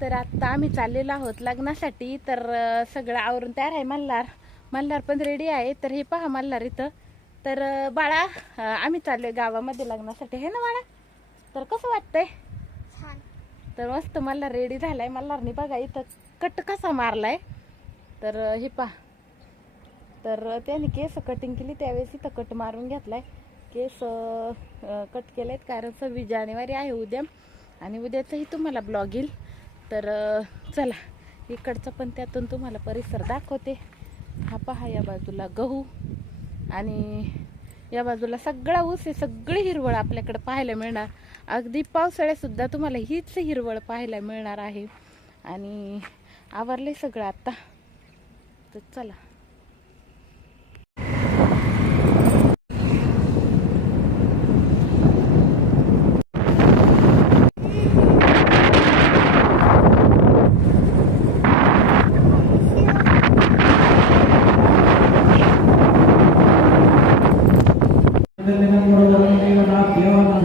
तर आता आम्ही चाललेलो आहोत लग्नासाठी. तर सगळं आवरून तयार आहे मल्हार. मल्हार पण रेडी आहे. तर हे पहा मल्हार इथं. तर बाळा आम्ही चाललोय गावामध्ये लग्नासाठी. हे ना बाळा? तर कसं वाटतंय? तर मस्त मल्हार रेडी झालाय. मल्हारनी बघा इथं कट कसा मारलाय. तर हे पहा. तर त्याने केस कटिंग केली. त्यावेळेस इथं कट मारून घेतलाय. केस कट केलेत. कारण सव्वीस जानेवारी आहे उद्या. आणि उद्याचंही तुम्हाला ब्लॉग येईल. तर चला इकडचं पण त्यातून तुम्हाला परिसर दाखवते. हा पहा या बाजूला गहू आणि या बाजूला सगळा ऊस आहे सगळी हिरवळ आपल्याकडे पाहायला मिळणार. अगदी पावसाळ्यातसुद्धा तुम्हाला हीच हिरवळ पाहायला मिळणार आहे. आणि आवरले सगळं आत्ता तर चला.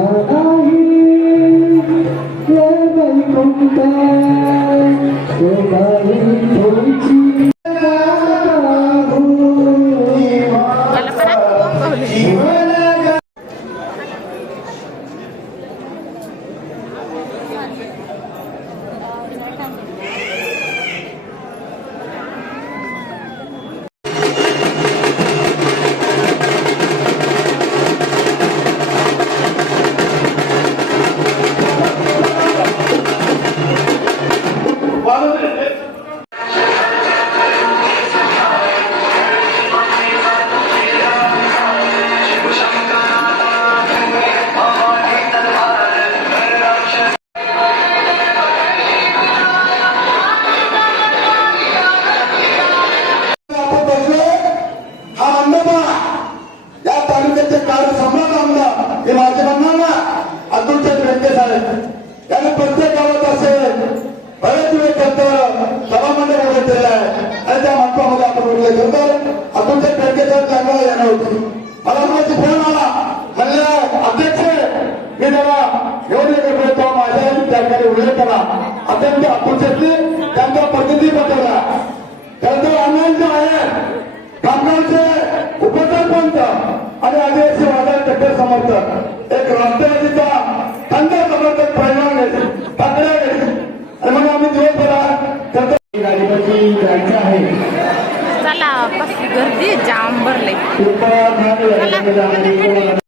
giờ ai lẽ vậy không ta? Rồi đời thôi chứ. आणि त्या मंडपामध्ये आपण उरले करतो अतुलचे बेंके साहेब चांगला येणार होती. मला माझी फोन आला. म्हणले अध्यक्ष मी त्याला घेऊन येतो तेव्हा माझ्या त्या ठिकाणी उल्लेख करा अत्यंत अतुलचे त्यांचा प्रतिनिधी पाठवला त्यानंतर अण्णांचे आहे. कामगारचे उपसरपंच आणि आदिवासी वादा कट्टर समर्थक. एक राष्ट्रवादीचा गर्दी जाम भरले कृपया ध्यान द्या.